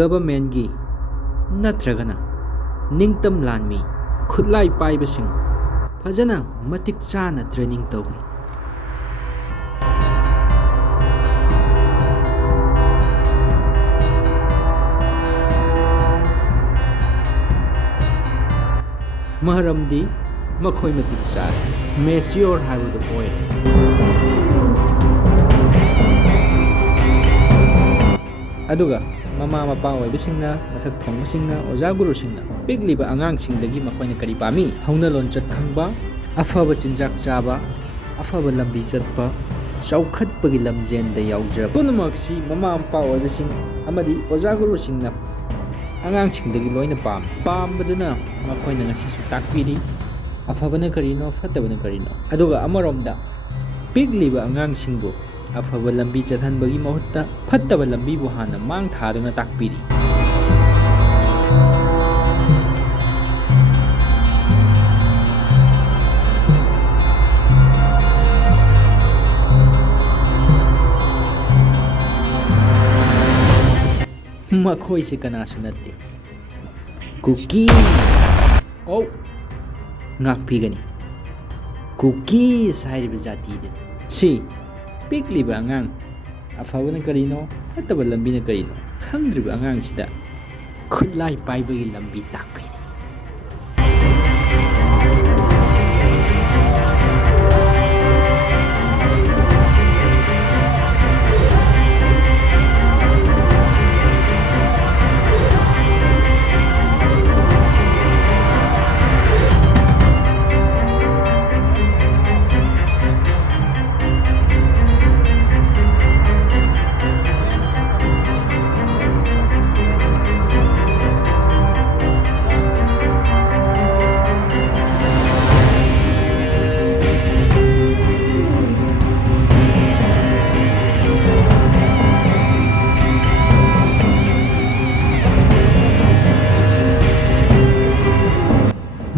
ꯒꯕꯔꯃꯦꯟꯒꯤ ꯅꯠꯇ꯭ꯔꯒꯅ ꯅꯤꯡꯇꯝ ꯂꯥꯟꯃꯤ ꯈꯨꯠꯂꯥꯏ ꯄꯥꯏꯕꯁꯤꯡ ꯐꯖꯅ ꯃꯇꯤꯛ ꯆꯥꯅ ꯇ꯭ꯔꯦꯅꯤꯡ ꯇꯧꯏ꯫ ꯃꯔꯝꯗꯤ ꯃꯈꯣꯏ ꯃꯇꯤꯛ ꯆꯥꯔꯦ, ꯃꯦꯆꯤꯌꯣꯔ ꯍꯥꯏꯕꯗꯨ ꯑꯣꯏꯔꯦ꯫ ꯑꯗꯨꯒ ꯃꯃꯥ ꯃꯄꯥ ꯑꯣꯏꯕꯁꯤꯡꯅ, ꯃꯊꯛ ꯊꯣꯡꯕꯁꯤꯡꯅ, ꯑꯣꯖꯥ ꯒꯨꯔꯨꯁꯤꯡꯅ ꯄꯤꯛꯂꯤꯕ ꯑꯉꯥꯡꯁꯤꯡꯗꯒꯤ ꯃꯈꯣꯏꯅ ꯀꯔꯤ ꯄꯥꯝꯃꯤ? ꯍꯧꯅ ꯂꯣꯟꯆꯠ ꯈꯪꯕ, ꯑꯐꯕ ꯆꯤꯟꯖꯥꯛ ꯆꯥꯕ, ꯑꯐꯕ ꯂꯝꯕꯤ ꯆꯠꯄ, ꯆꯥꯎꯈꯠꯄꯒꯤ ꯂꯝꯖꯦꯟꯗ ꯌꯥꯎꯖꯕ꯫ ꯄꯨꯝꯅꯃꯛꯁꯤ ꯃꯃꯥ ꯃꯄꯥ ꯑꯣꯏꯕꯁꯤꯡ ꯑꯃꯗꯤ ꯑꯣꯖꯥ ꯒꯨꯔꯨꯁꯤꯡꯅ ꯑꯉꯥꯡꯁꯤꯡꯗꯒꯤ ꯂꯣꯏꯅ ꯄꯥꯝꯃꯤ꯫ ꯄꯥꯝꯕꯗꯨꯅ ꯃꯈꯣꯏꯅ ꯉꯁꯤꯁꯨ ꯇꯥꯛꯄꯤꯔꯤ ꯑꯐꯕꯅ ꯀꯔꯤꯅꯣ, ꯐꯠꯇꯕꯅ ꯀꯔꯤꯅꯣ꯫ ꯑꯗꯨꯒ ꯑꯃꯔꯣꯝꯗ ꯄꯤꯛꯂꯤꯕ ꯑꯉꯥꯡꯁꯤꯡꯕꯨ ꯑꯐꯕ ꯂꯝꯕꯤ ꯆꯠꯍꯟꯕꯒꯤ ꯃꯍꯨꯠꯇ ꯐꯠꯇꯕ ꯂꯝꯕꯤꯕꯨ ꯍꯥꯟꯅ ꯃꯥꯡ ꯊꯥꯗꯨꯅ ꯇꯥꯛꯄꯤꯔꯤ꯫ ꯃꯈꯣꯏꯁꯤ ꯀꯅꯥꯁꯨ ꯅꯠꯇꯦ, ꯀꯨꯀꯤ! ꯑꯣ, ꯉꯥꯛꯄꯤꯒꯅꯤ, ꯀꯨꯀꯤꯁ ꯍꯥꯏꯔꯤꯕ ꯖꯥꯇꯤꯗꯨꯅꯤ꯫ ꯁꯤ ꯄꯤꯛꯂꯤꯕ ꯑꯉꯥꯡ, ꯑꯐꯕꯅ ꯀꯔꯤꯅꯣ, ꯐꯠꯇꯕ ꯂꯝꯕꯤꯅ ꯀꯔꯤꯅꯣ ꯈꯪꯗ꯭ꯔꯤꯕ ꯑꯉꯥꯡꯁꯤꯗ ꯈꯨꯠꯂꯥꯏ ꯄꯥꯏꯕꯒꯤ ꯂꯝꯕꯤ ꯇꯥꯛꯄꯤꯔꯤ꯫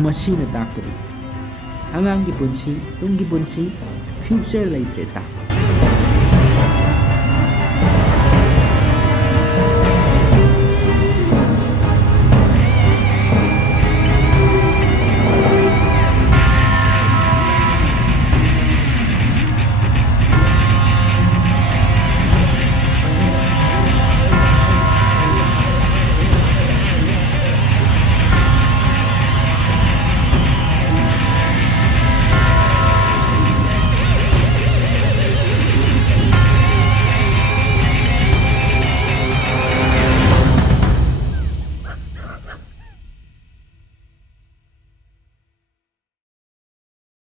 ꯃꯁꯤꯅ ꯇꯥꯛꯄꯗꯤ ꯑꯉꯥꯡꯒꯤ ꯄꯨꯟꯁꯤ, ꯇꯨꯡꯒꯤ ꯄꯨꯟꯁꯤ, ꯐ꯭ꯌꯨꯆꯔ ꯂꯩꯇ꯭ꯔꯦ ꯇꯥꯛꯄ꯫